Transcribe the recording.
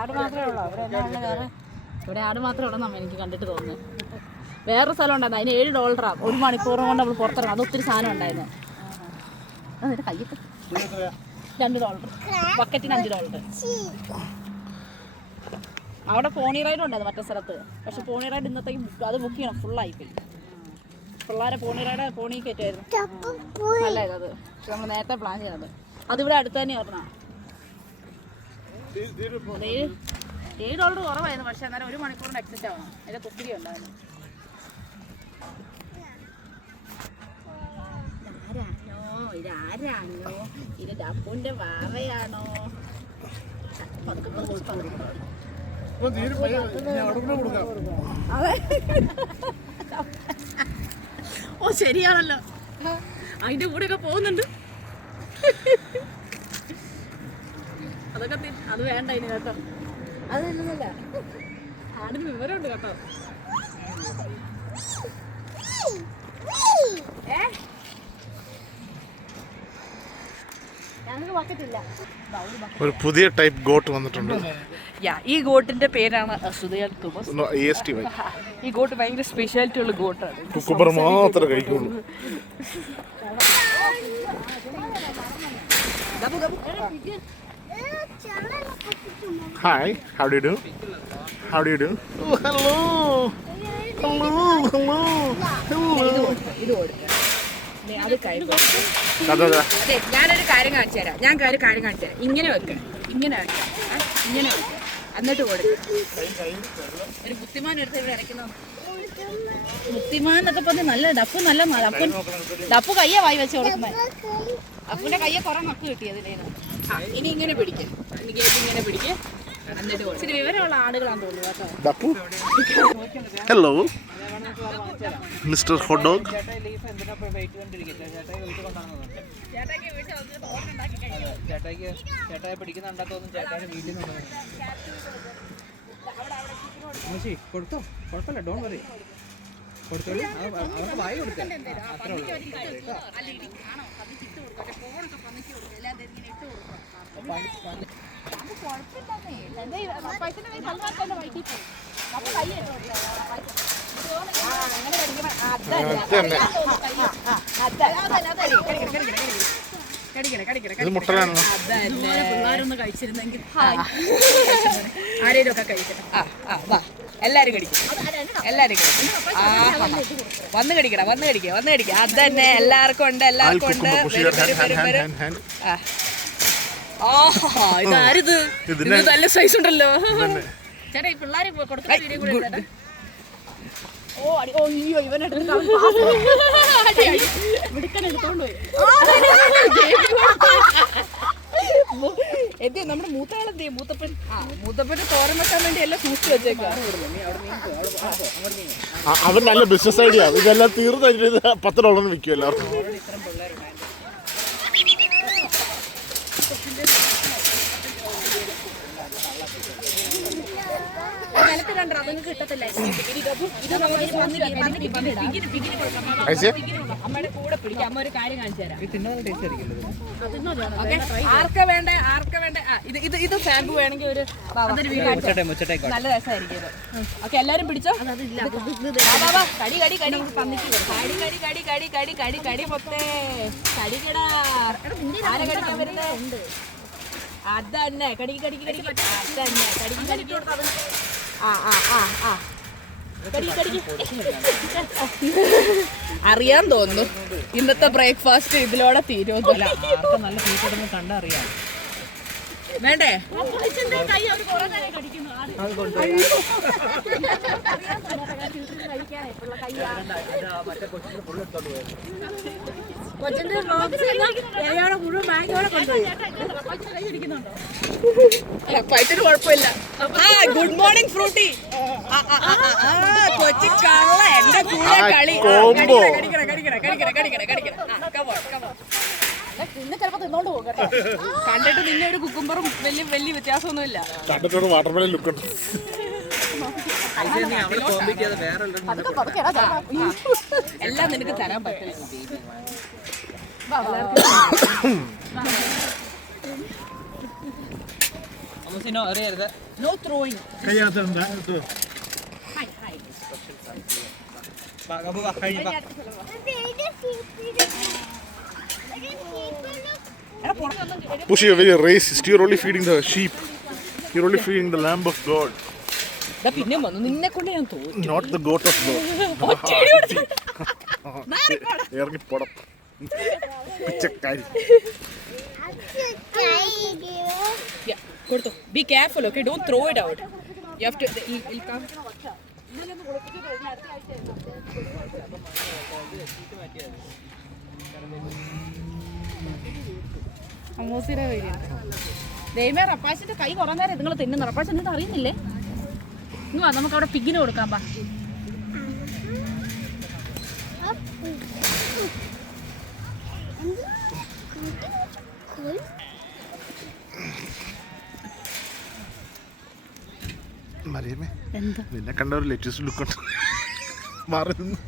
ആട് മാത്രമേ ഉള്ളൂ ഇവിടെ ആട് മാത്രമേ ഉള്ളൂ എനിക്ക് കണ്ടിട്ട് തോന്നുന്നു. വേറൊരു സ്ഥലം ഉണ്ടായിരുന്നു, അതിന് $7 1 മണിക്കൂർ കൊണ്ട് നമ്മൾ പുറത്തിറങ്ങും. അത് ഒത്തിരി സാധനം ഉണ്ടായിരുന്നു. അതിന്റെ കയ്യൊക്കെ $2 ബക്കറ്റിന് $5. അവിടെ പോണി റൈഡ് ഉണ്ടായിരുന്നു മറ്റേ സ്ഥലത്ത്. പക്ഷെ പോണി റൈഡ് ഇന്നത്തേക്ക് അത് ബുക്ക് ചെയ്യണം, ഫുള്ളായിപ്പോയി. പിള്ളേരെ പോണി റൈഡ് പോണി കയറ്റായിരുന്നു, നല്ലായിരുന്നു അത്. പക്ഷെ നമ്മൾ നേരത്തെ പ്ലാൻ ചെയ്തത്. അതിവിടെ അടുത്ത് തന്നെ പറഞ്ഞാ $7 കുറവായിരുന്നു. പക്ഷെ അന്നേരം 1 മണിക്കൂറിന് എക്സിറ്റ് ആവണം. അതിന്റെ കുത്തിരി ഉണ്ടായിരുന്നു. ഇതാരാണോ ഇത്? ഡപ്പുന്റെ വാവയാണോ? ഓ ശരിയാണല്ലോ, അതിന്റെ കൂടെ ഒക്കെ പോകുന്നുണ്ട്. അതൊക്കെ അത് വേണ്ട ഇനി കേട്ടോ. അത് തന്നെയല്ല, ആടിന് വിവരമുണ്ട് കേട്ടോ. ഒരു പുതിയ ടൈപ്പ് ഗോട്ട് വന്നിട്ടുണ്ട്. ഈ ഗോട്ടിന്റെ പേരാണ് സുദയൽ കുബസ്. ഈ ഗോട്ട് ഭയങ്കര സ്പെഷ്യാലിറ്റി ഉള്ള ഗോട്ടാണ്. കുക്കുംബർ മാത്രമേ കഴിക്കുള്ളൂ. Hi, how do you do? How do you do? Oh, hello. Hello, hello. Hello. ഞാനൊരു കാര്യം കാണിച്ചു തരാം. ഇങ്ങനെ വെക്കാം, ഇങ്ങനെ വെക്കാം, ഇങ്ങനെ വെക്കാം, എന്നിട്ട് കൊടുക്കാം. ഒരു ബുദ്ധിമാൻ എടുത്ത് ഇവിടെ ഇറക്കുന്ന ബുദ്ധിമാൻ എന്നൊക്കെ പറഞ്ഞ് നല്ല ഡപ്പ്, നല്ല ഡപ്പ് കയ്യെ വായി വെച്ച് കൊടുക്കുന്നത്. അപ്പുന്റെ കയ്യെ കുറെ നക്ക് കിട്ടിയതിനേന്ന്. ഇനി ഇങ്ങനെ പിടിക്കാം, ഇങ്ങനെ പിടിക്കാം, എന്നിട്ട് ഇച്ചിരി വിവരമുള്ള ആടുകളാന്ന് തോന്നുന്നു കേട്ടോ. Hello mister hot dog. ചേട്ടായി പിടിക്കുന്നുണ്ടാത്തോന്നും ചേട്ടായി വീട്ടിൽ നിന്ന് കൊടുത്തോ, കുഴപ്പമില്ല, ഡോണ്ട് വറി. കൊടുത്തോളൂ, അവർക്ക് വായി കൊടുക്കാം, അത്രേ ഉള്ളൂ. പിള്ളേരൊന്ന് കഴിച്ചിരുന്നെങ്കിൽ ആരേലും ഒക്കെ കഴിക്കണം. എല്ലാരും കടിക്കും, എല്ലാരും കഴിക്കും. വന്ന് കടിക്കണം, വന്ന് കടിക്കുക. അത് തന്നെ എല്ലാവർക്കും ഉണ്ട്, എല്ലാവർക്കും ഉണ്ട്. ഇതാരിത്? ഇത് നല്ല സൈസ് ഉണ്ടല്ലോ ചേട്ടാ. ഈ പിള്ളേര് കൊടുക്കുന്ന വീഡിയോ കൂടെ ചേട്ടാ. ഓ അയ്യോ, ഇവനെടുത്തോണ്ട് പോയി. നമ്മുടെ മൂത്തയാളെന്തേ? മൂത്തപ്പന് തോരൻ വെക്കാൻ വേണ്ടി എല്ലാം സൂക്ഷിച്ച് വെച്ചേക്കാം. അവൻ നല്ല ബിസിനസ് ഐഡിയ. ഇതെല്ലാം തീർന്നു $10 വിൽക്കും എല്ലാവർക്കും. അമ്മയുടെ കൂടെ പിടിക്കാം. അമ്മ ഒരു കാര്യം കാണിച്ചു തരാം. ഇത് സാമ്പു വേണമെങ്കിൽ ഒരു നല്ല രസമായിരിക്കും. ഓക്കെ, എല്ലാരും പിടിച്ചോ. കടി കടി കടി പന്നിക്ക് കടി മൊത്തേ കടിക്കടാ. ആരെ കടിക്കാൻ വരുന്നേ? അതന്നെ കടിക്ക് അതന്നെ കടിക്ക്. അറിയാൻ തോന്നുന്നു ഇന്നത്തെ ബ്രേക്ക്ഫാസ്റ്റ് ഇതിലൂടെ തീരുമല്ല. നല്ല ഫീച്ചറൊന്നും കണ്ടറിയാം. വേണ്ടേ? കൊച്ചിന്റെ മുഴുവൻ ബാഗോടെ കൊണ്ടുപോയി. ഫൈറ്റിന് കുഴപ്പമില്ല. Good morning Frooti. കൊച്ചി കള്ള എന്റെ കൂടെ കളി. പിന്നെ ചിലപ്പോ തിന്നോണ്ട് പോകും. കണ്ടിട്ട് നിന്നെ ഒരു കുക്കുംബറും വലിയ വ്യത്യാസമൊന്നുമില്ല. വാട്ടർമെലൻ ലുക്ക് ഉണ്ട്. എല്ലാം നിനക്ക് തരാൻ പറ്റില്ല. ചിനോ അറിയരുത്. No throwing. കയ്യകത്തുണ്ട് Hi, hi. വാ, ഗബു വാ, കഴിഞ്ഞ് വാ. എടാ, പുറത്തൊന്നും കിട്ടില്ല. Push, you're very racist. You're only feeding the sheep. You're only feeding the lamb of God, ദാ പിന്നെ വന്നു, നിന്നെ കൊണ്ട് ഞാൻ തോന്നി. not the goat of God. ഇറങ്ങി പോടം പിച്ചക്കാരി. Yeah, കൊടുത്തു. Be careful, okay? Don't throw it out. You have to. It'll come. അമ്മൂസിയുടെ വീട് ദൈവമേ, റപ്പാശിന്റെ കൈ കുറേ നേരം നിങ്ങൾ തിന്നുന്നു. റപ്പാശ് എന്നിട്ട് അറിയുന്നില്ലേ? ഇങ്ങ് വാ, നമുക്ക് അവിടെ പിഗിന് കൊടുക്കാം. പാ, മറിയമേ, നിന്നെ കണ്ട ഒരു ലേറ്റസ്റ്റ് ലുക്ക് ഉണ്ട്. മാറി നിന്ന്